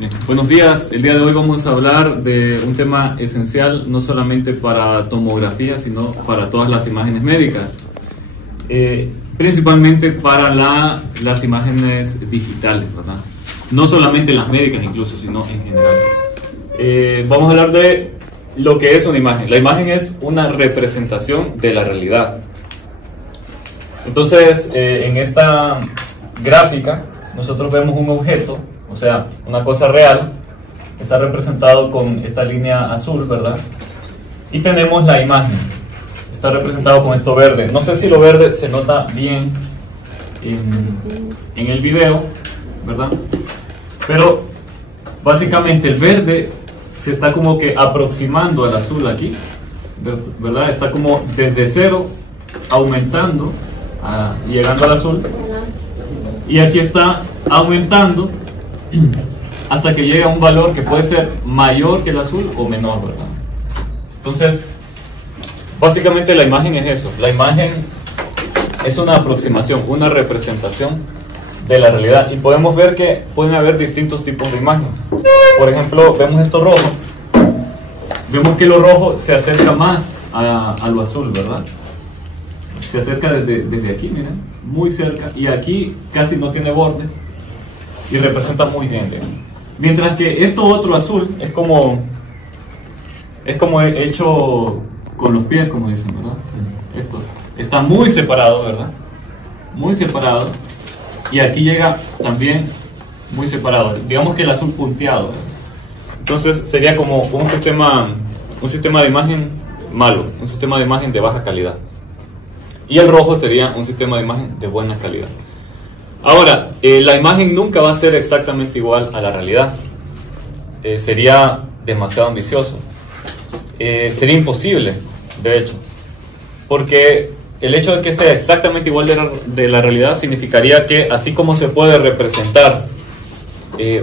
Bien, buenos días. El día de hoy vamos a hablar de un tema esencial no solamente para tomografía, sino para todas las imágenes médicas, principalmente para las imágenes digitales, ¿verdad? No solamente las médicas incluso, sino en general. Vamos a hablar de lo que es una imagen. La imagen es una representación de la realidad. Entonces, en esta gráfica nosotros vemos un objeto, o sea, una cosa real, está representado con esta línea azul, ¿verdad? Y tenemos la imagen, está representado con esto verde. No sé si lo verde se nota bien en el video, ¿verdad? Pero básicamente el verde se está como que aproximando al azul aquí, ¿verdad? Está como desde cero aumentando, llegando al azul, y aquí está aumentando hasta que llega a un valor que puede ser mayor que el azul o menor, ¿verdad? Entonces, básicamente la imagen es eso. La imagen es una aproximación, una representación de la realidad, y podemos ver que pueden haber distintos tipos de imagen. Por ejemplo, vemos esto rojo, vemos que lo rojo se acerca más a lo azul, ¿verdad? Se acerca desde aquí, miren, muy cerca, y aquí casi no tiene bordes y representa muy bien, digamos. Mientras que esto otro azul es como hecho con los pies, como dicen, ¿verdad? Esto está muy separado, ¿verdad? Muy separado, y aquí llega también muy separado, digamos que el azul punteado, ¿verdad? Entonces sería como un sistema de imagen malo, un sistema de imagen de baja calidad. Y el rojo sería un sistema de imagen de buena calidad. Ahora, la imagen nunca va a ser exactamente igual a la realidad. Sería demasiado ambicioso. Sería imposible, de hecho. Porque el hecho de que sea exactamente igual de la realidad significaría que, así como se puede representar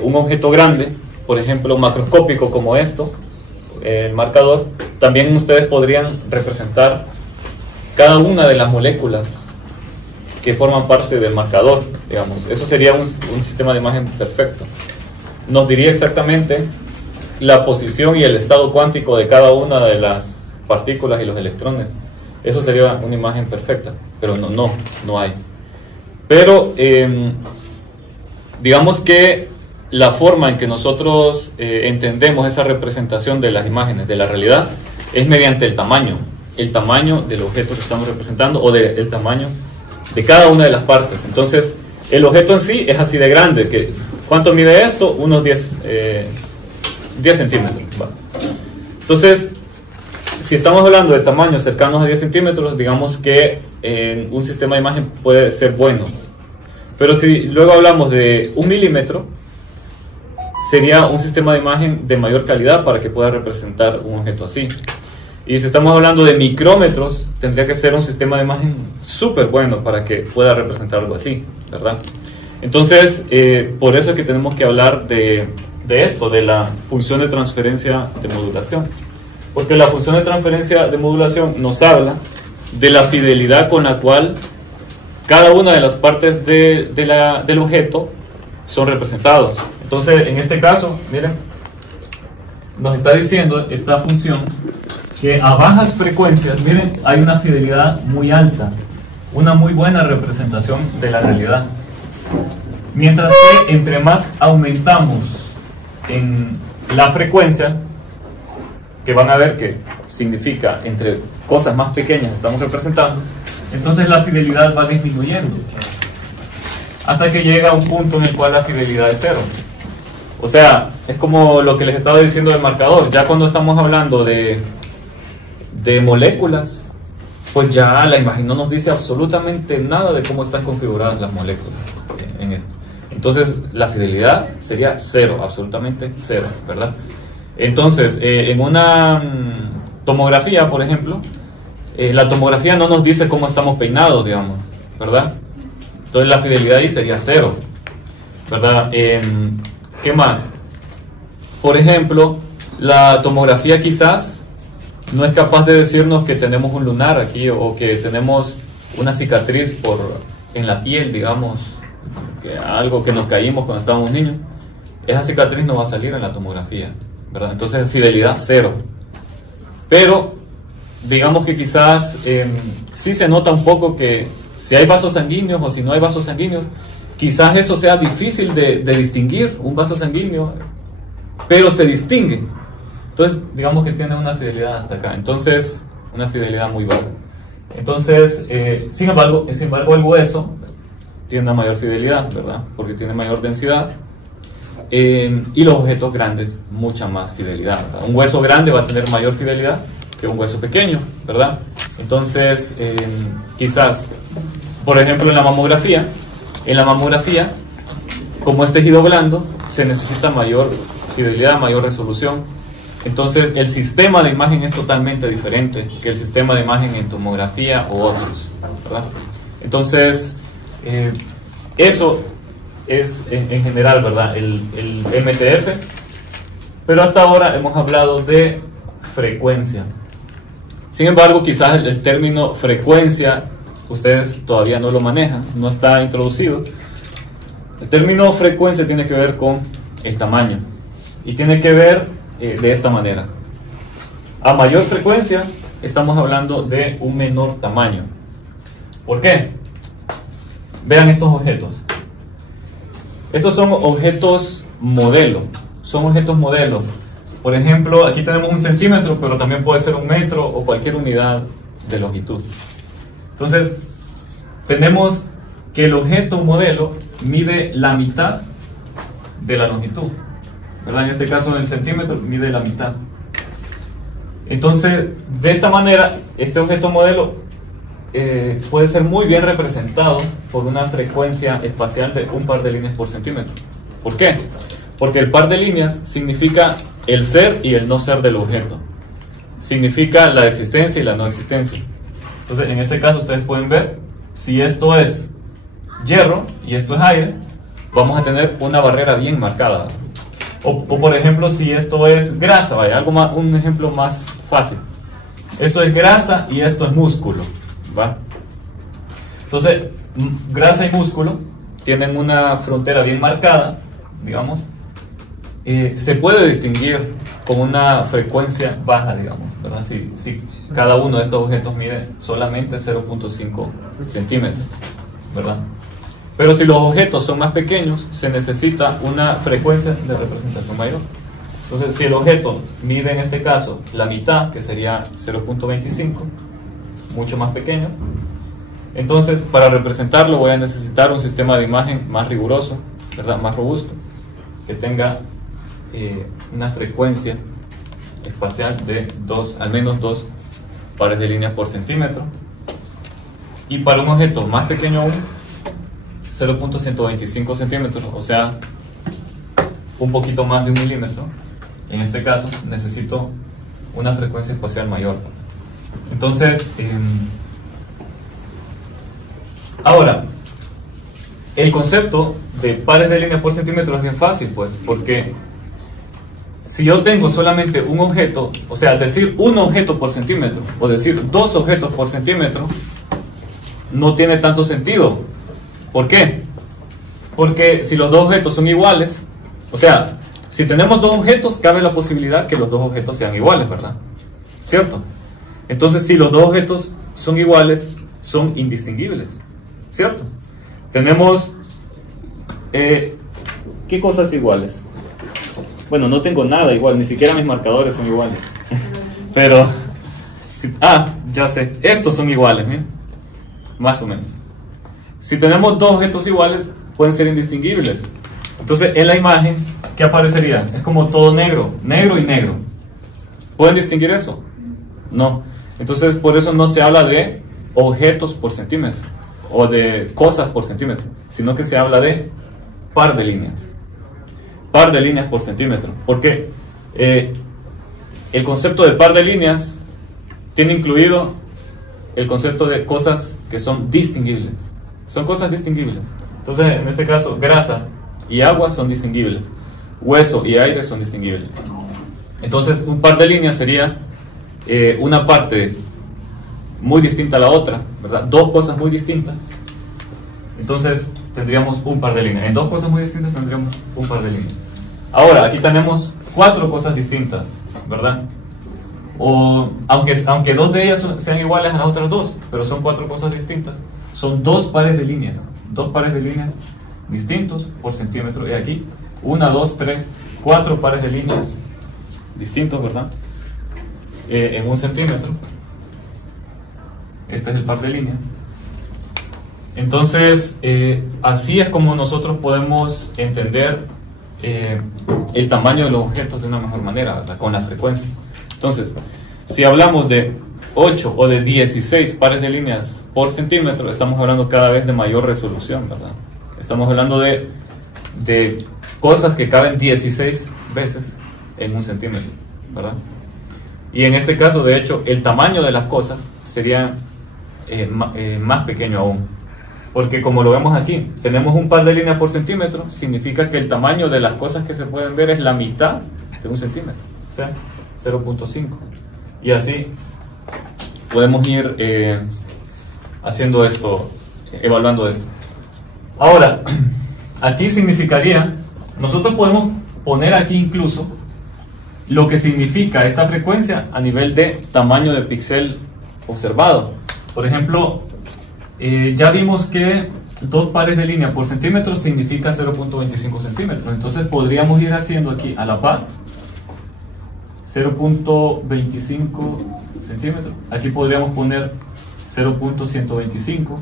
un objeto grande, por ejemplo macroscópico como esto, el marcador, también ustedes podrían representar cada una de las moléculas que forman parte del marcador, digamos. Eso sería un sistema de imagen perfecto. Nos diría exactamente la posición y el estado cuántico de cada una de las partículas y los electrones. Eso sería una imagen perfecta, pero no hay. Pero digamos que la forma en que nosotros entendemos esa representación de las imágenes de la realidad es mediante el tamaño del objeto que estamos representando, o el tamaño de cada una de las partes. Entonces, el objeto en sí es así de grande. ¿Cuánto mide esto? Unos 10 centímetros. Vale. Entonces, si estamos hablando de tamaños cercanos a 10 centímetros, digamos que un sistema de imagen puede ser bueno. Pero si luego hablamos de 1 milímetro, sería un sistema de imagen de mayor calidad para que pueda representar un objeto así. Y si estamos hablando de micrómetros, tendría que ser un sistema de imagen súper bueno para que pueda representar algo así, ¿verdad? Entonces, por eso es que tenemos que hablar de esto, de la función de transferencia de modulación. Porque la función de transferencia de modulación nos habla de la fidelidad con la cual cada una de las partes del objeto son representados. Entonces, en este caso, miren, nos está diciendo esta función que a bajas frecuencias, miren, hay una fidelidad muy alta, una muy buena representación de la realidad. Mientras que entre más aumentamos en la frecuencia, que van a ver que significa entre cosas más pequeñas estamos representando, entonces la fidelidad va disminuyendo hasta que llega a un punto en el cual la fidelidad es cero. O sea, es como lo que les estaba diciendo del marcador. Ya cuando estamos hablando de moléculas, pues ya la imagen no nos dice absolutamente nada de cómo están configuradas las moléculas en esto. Entonces la fidelidad sería cero, absolutamente cero, ¿verdad? Entonces, en una tomografía, por ejemplo, la tomografía no nos dice cómo estamos peinados, digamos, ¿verdad? Entonces la fidelidad ahí sería cero, ¿verdad? ¿Qué más? Por ejemplo, la tomografía quizás no es capaz de decirnos que tenemos un lunar aquí, o que tenemos una cicatriz en la piel, digamos, que algo que nos caímos cuando estábamos niños. esa cicatriz no va a salir en la tomografía, ¿verdad? Entonces fidelidad 0. Pero digamos que quizás sí se nota un poco que si hay vasos sanguíneos o si no hay vasos sanguíneos, quizás eso sea difícil de distinguir, un vaso sanguíneo, pero se distingue. Entonces digamos que tiene una fidelidad hasta acá, entonces una fidelidad muy baja. Entonces, sin embargo, el hueso tiene una mayor fidelidad, ¿verdad? Porque tiene mayor densidad. Y los objetos grandes, mucha más fidelidad, ¿verdad? Un hueso grande va a tener mayor fidelidad que un hueso pequeño, ¿verdad? Entonces, quizás, por ejemplo, en la mamografía, como es tejido blando, se necesita mayor fidelidad, mayor resolución. Entonces, el sistema de imagen es totalmente diferente que el sistema de imagen en tomografía o otros, ¿verdad? Entonces, eso es en general, ¿verdad? El MTF. Pero hasta ahora hemos hablado de frecuencia. Sin embargo, quizás el término frecuencia ustedes todavía no lo manejan, no está introducido. El término frecuencia tiene que ver con el tamaño y tiene que ver de esta manera. A mayor frecuencia estamos hablando de un menor tamaño. ¿Por qué? Vean estos objetos. Estos son objetos modelo. Son objetos modelo. Por ejemplo, aquí tenemos 1 centímetro, pero también puede ser 1 metro o cualquier unidad de longitud. Entonces, tenemos que el objeto modelo mide la mitad de la longitud, ¿verdad? En este caso, en el centímetro, mide la mitad. Entonces, de esta manera, este objeto modelo puede ser muy bien representado por una frecuencia espacial de un par de líneas por centímetro. ¿Por qué? Porque el par de líneas significa el ser y el no ser del objeto. Significa la existencia y la no existencia. Entonces, en este caso, ustedes pueden ver, si esto es hierro y esto es aire, vamos a tener una barrera bien marcada. O por ejemplo, si esto es grasa, vaya, un ejemplo más fácil. Esto es grasa y esto es músculo, ¿va? Entonces, grasa y músculo tienen una frontera bien marcada, digamos. Se puede distinguir con una frecuencia baja, digamos, ¿verdad? Si cada uno de estos objetos mide solamente 0.5 centímetros, ¿verdad? Pero si los objetos son más pequeños, se necesita una frecuencia de representación mayor. Entonces, si el objeto mide en este caso la mitad, que sería 0.25, mucho más pequeño, entonces para representarlo voy a necesitar un sistema de imagen más riguroso, ¿verdad? Más robusto, que tenga una frecuencia espacial de al menos 2 pares de líneas por centímetro. Y para un objeto más pequeño aún, 0.125 centímetros, o sea, un poquito más de 1 milímetro. En este caso, necesito una frecuencia espacial mayor. Entonces, ahora, el concepto de pares de líneas por centímetro es bien fácil, pues, porque si yo tengo solamente un objeto, o sea, decir un objeto por centímetro, o decir 2 objetos por centímetro, no tiene tanto sentido. ¿Por qué? Porque si los 2 objetos son iguales, o sea, si tenemos 2 objetos, cabe la posibilidad que los 2 objetos sean iguales, ¿verdad? ¿Cierto? Entonces, si los 2 objetos son iguales, son indistinguibles, ¿cierto? Tenemos, ¿qué cosas iguales? Bueno, no tengo nada igual, ni siquiera mis marcadores son iguales. Pero, ya sé, estos son iguales, ¿eh? Más o menos. Si tenemos 2 objetos iguales, pueden ser indistinguibles. Entonces, en la imagen, ¿qué aparecería? Es como todo negro, negro y negro. ¿Pueden distinguir eso? No. Entonces, por eso no se habla de objetos por centímetro o de cosas por centímetro, sino que se habla de par de líneas. Par de líneas por centímetro. Porque el concepto de par de líneas tiene incluido el concepto de cosas que son distinguibles. Son cosas distinguibles. Entonces, en este caso, grasa y agua son distinguibles. Hueso y aire son distinguibles. Entonces, un par de líneas sería una parte muy distinta a la otra, ¿verdad? 2 cosas muy distintas. Entonces, tendríamos un par de líneas. En 2 cosas muy distintas tendríamos un par de líneas. Ahora, aquí tenemos 4 cosas distintas, ¿verdad? O, aunque 2 de ellas sean iguales a las otras 2, pero son 4 cosas distintas. Son 2 pares de líneas, 2 pares de líneas distintos por centímetro. Y aquí, 1, 2, 3, 4 pares de líneas distintos, ¿verdad? En 1 centímetro. Este es el par de líneas. Entonces, así es como nosotros podemos entender el tamaño de los objetos de una mejor manera, ¿verdad? Con la frecuencia. Entonces, si hablamos de 8 o de 16 pares de líneas por centímetro, estamos hablando cada vez de mayor resolución, ¿verdad? Estamos hablando de cosas que caben 16 veces en 1 centímetro, ¿verdad? Y en este caso, de hecho, el tamaño de las cosas sería más pequeño aún. Porque como lo vemos aquí, tenemos un par de líneas por centímetro, significa que el tamaño de las cosas que se pueden ver es la mitad de 1 centímetro, o sea, 0.5. Y así podemos ir haciendo esto, evaluando esto. Ahora, aquí significaría, nosotros podemos poner aquí incluso lo que significa esta frecuencia a nivel de tamaño de píxel observado. Por ejemplo, ya vimos que 2 pares de línea por centímetro significa 0.25 centímetros. Entonces podríamos ir haciendo aquí a la par 0.25 centímetros. Aquí podríamos poner 0.125.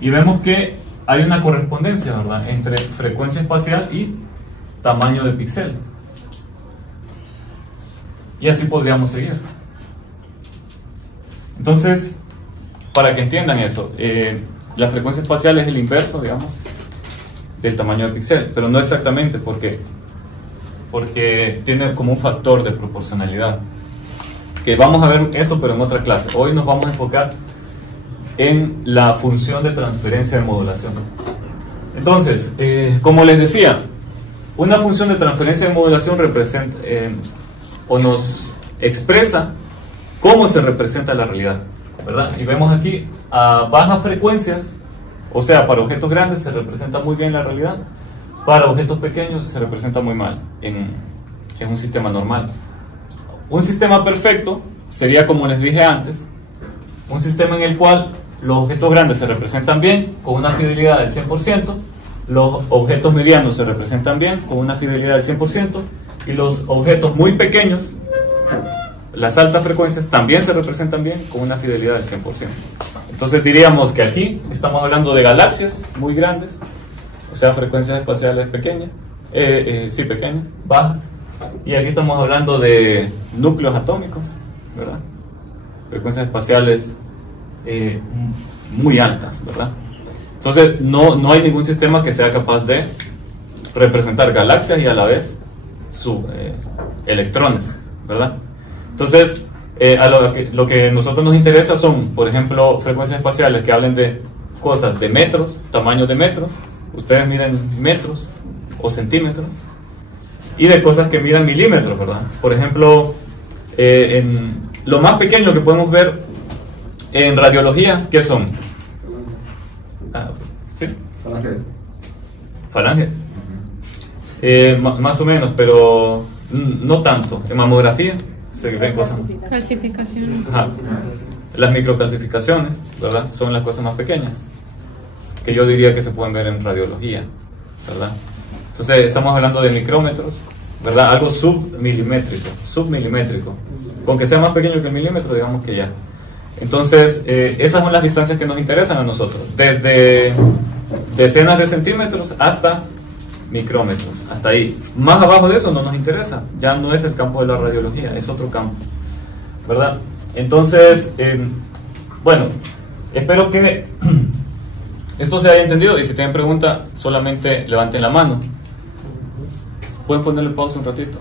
Y vemos que hay una correspondencia, ¿verdad?, entre frecuencia espacial y tamaño de píxel. Y así podríamos seguir. Entonces, para que entiendan eso, la frecuencia espacial es el inverso, digamos, del tamaño de píxel, pero no exactamente, porque tiene como un factor de proporcionalidad, que vamos a ver esto pero en otra clase. Hoy nos vamos a enfocar en la función de transferencia de modulación. Entonces, como les decía, una función de transferencia de modulación representa o nos expresa cómo se representa la realidad, ¿verdad? Y vemos aquí a bajas frecuencias, o sea, para objetos grandes se representa muy bien la realidad, para objetos pequeños se representa muy mal en un sistema normal. Un sistema perfecto sería, como les dije antes, un sistema en el cual los objetos grandes se representan bien, con una fidelidad del 100%, los objetos medianos se representan bien, con una fidelidad del 100%, y los objetos muy pequeños, las altas frecuencias, también se representan bien, con una fidelidad del 100%. Entonces diríamos que aquí estamos hablando de galaxias muy grandes, o sea, frecuencias espaciales pequeñas, pequeñas, bajas, y aquí estamos hablando de núcleos atómicos, ¿verdad? Frecuencias espaciales muy altas, ¿verdad? Entonces no hay ningún sistema que sea capaz de representar galaxias y a la vez electrones, ¿verdad? Entonces lo que a nosotros nos interesa son, por ejemplo, frecuencias espaciales que hablen de cosas de metros, tamaños de metros, ustedes miden metros o centímetros, y de cosas que midan milímetros, ¿verdad? Por ejemplo, lo más pequeño que podemos ver en radiología, ¿qué son? ¿Sí? Falanges. Falanges. Más o menos, pero no tanto. En mamografía se ven cosas. Calcificación. Ajá. Las microcalcificaciones, ¿verdad? Son las cosas más pequeñas que yo diría que se pueden ver en radiología, ¿verdad? Entonces estamos hablando de micrómetros, ¿verdad? Algo submilimétrico. Con que sea más pequeño que el milímetro, digamos que ya. Entonces, esas son las distancias que nos interesan a nosotros, desde decenas de centímetros hasta micrómetros, hasta ahí. Más abajo de eso no nos interesa, ya no es el campo de la radiología, es otro campo, ¿verdad? Entonces, bueno, espero que esto se haya entendido, y si tienen pregunta, solamente levanten la mano. ¿Pueden ponerle pausa un ratito?